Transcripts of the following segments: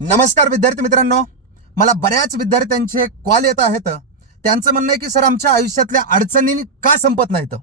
नमस्कार विद्यार्थी मित्रांनो. मला बऱ्याच विद्यार्थ्यांचे कॉल येत आहेत. त्यांचं म्हणणं आहे की सर आमच्या आयुष्यातल्या अडचणी का संपत नाहीत?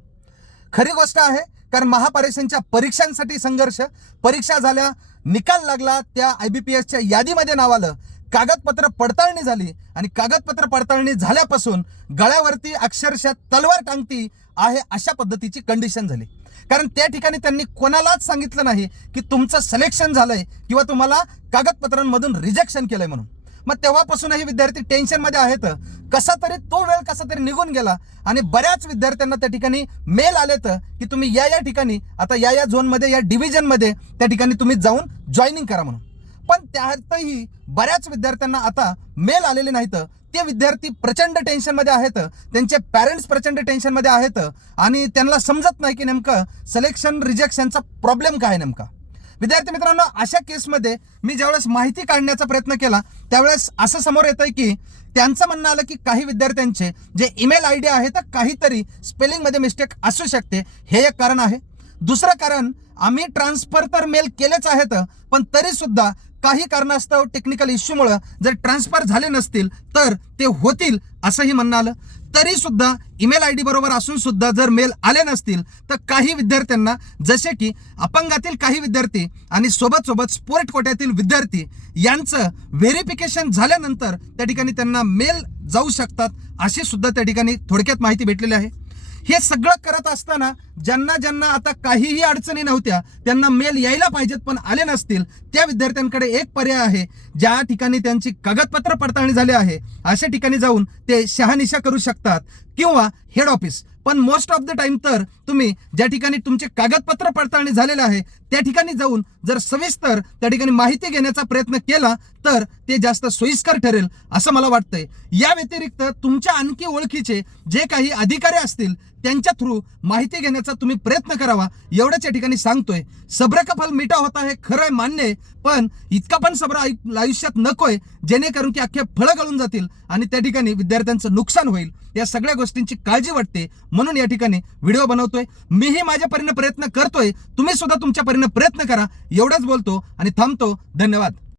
खरी गोष्ट आहे कारण महापरीक्षांच्या परीक्षांसाठी संघर्ष परीक्षा झाल्या निकाल लागला त्या आय बी पी एसच्या यादीमध्ये नाव आलं कागदपत्र पडताळणी झाली आणि कागदपत्र पडताळणी झाल्यापासून गळ्यावरती अक्षरशः तलवार टांगती आहे अशा पद्धतीची कंडिशन झाली. कारण त्या ठिकाणी त्यांनी कोणालाच सांगितलं नाही की तुमचं सिलेक्शन झालंय किंवा तुम्हाला कागदपत्रांमधून रिजेक्शन केलंय म्हणून. मग तेव्हापासूनही विद्यार्थी टेन्शनमध्ये आहेत. कसा तरी तो वेळ कसा तरी निघून गेला आणि बऱ्याच विद्यार्थ्यांना त्या ठिकाणी मेल आलेत की तुम्ही या या ठिकाणी आता या या झोनमध्ये या डिव्हिजनमध्ये त्या ठिकाणी तुम्ही जाऊन जॉईनिंग करा म्हणून. पण त्यातही बऱ्याच विद्यार्थ्यांना आता मेल आलेले नाहीत. ते विद्यार्थी प्रचंड टेन्शनमध्ये आहेत. त्यांचे पॅरेंट्स प्रचंड टेन्शनमध्ये आहेत. आणि त्यांना समजत नाही की नेमकं सिलेक्शन रिजेक्शनचा प्रॉब्लेम काय आहे नेमका. विद्यार्थी मित्रांनो अशा केसमध्ये मी ज्यावेळेस माहिती काढण्याचा प्रयत्न केला त्यावेळेस असं समोर येतंय की त्यांचं म्हणणं आलं की काही विद्यार्थ्यांचे जे ईमेल आय डी आहे तर काहीतरी स्पेलिंगमध्ये मिस्टेक असू शकते. हे एक कारण आहे. दुसरं कारण आम्ही ट्रान्सफर तर मेल केलेच आहेत पण तरीसुद्धा काही कारणास्तव टेक्निकल इश्यूमुळं जर ट्रान्सफर झाले नसतील तर ते होतील असंही म्हणणं आलं. तरी सुद्धा ईमेल आय डी बरोबर असून सुद्धा जर मेल आले नसतील तर काही विद्यार्थ्यांना जसे की अपंगातील काही विद्यार्थी आणि सोबत सोबत स्पोर्ट कोट्यातील विद्यार्थी यांचं व्हेरिफिकेशन झाल्यानंतर त्या ठिकाणी त्यांना मेल जाऊ शकतात अशी सुद्धा त्या ठिकाणी थोडक्यात माहिती भेटलेली आहे. हे सगळं करत असताना ज्यांना ज्यांना आता काहीही अडचणी नव्हत्या त्यांना मेल यायला पाहिजेत पण आले नसतील. त्या विद्यार्थ्यांकडे एक पर्याय आहे. ज्या ठिकाणी त्यांची कागदपत्र पडताळणी झाली आहे अशा ठिकाणी जाऊन ते शहानिशा करू शकतात किंवा हेड ऑफिस पण मोस्ट ऑफ द टाइम तर तुम्ही ज्या ठिकाणी तुमचे कागदपत्र पडताळणी झालेले आहे त्या ठिकाणी जाऊन जर सविस्तर त्या ठिकाणी माहिती घेण्याचा प्रयत्न केला तर ते जास्त सोयीस्कर ठरेल असं मला वाटतंय. या व्यतिरिक्त तुमच्या आणखी ओळखीचे जे काही अधिकारी असतील त्यांच्या थ्रू माहिती घेण्याचा तुम्ही प्रयत्न करावा एवढंच या ठिकाणी सांगतोय. सब्र का फल मिठा होता हे खरं आहे मान्य आहे पण इतका पण सब्र आयु- आयुष्यात नकोय जेणेकरून की अख्खे फळं गळून जातील आणि त्या ठिकाणी विद्यार्थ्यांचं नुकसान होईल. या सगळ्या गोष्टींची काळजी वाटते. म्हणून या ठिकाणी व्हिडिओ बनवतोय. मीही माझ्या परीने प्रयत्न करतोय. तुम्ही सुद्धा तुमच्या परीने प्रयत्न करा. एवढंच बोलतो आणि थांबतो. धन्यवाद.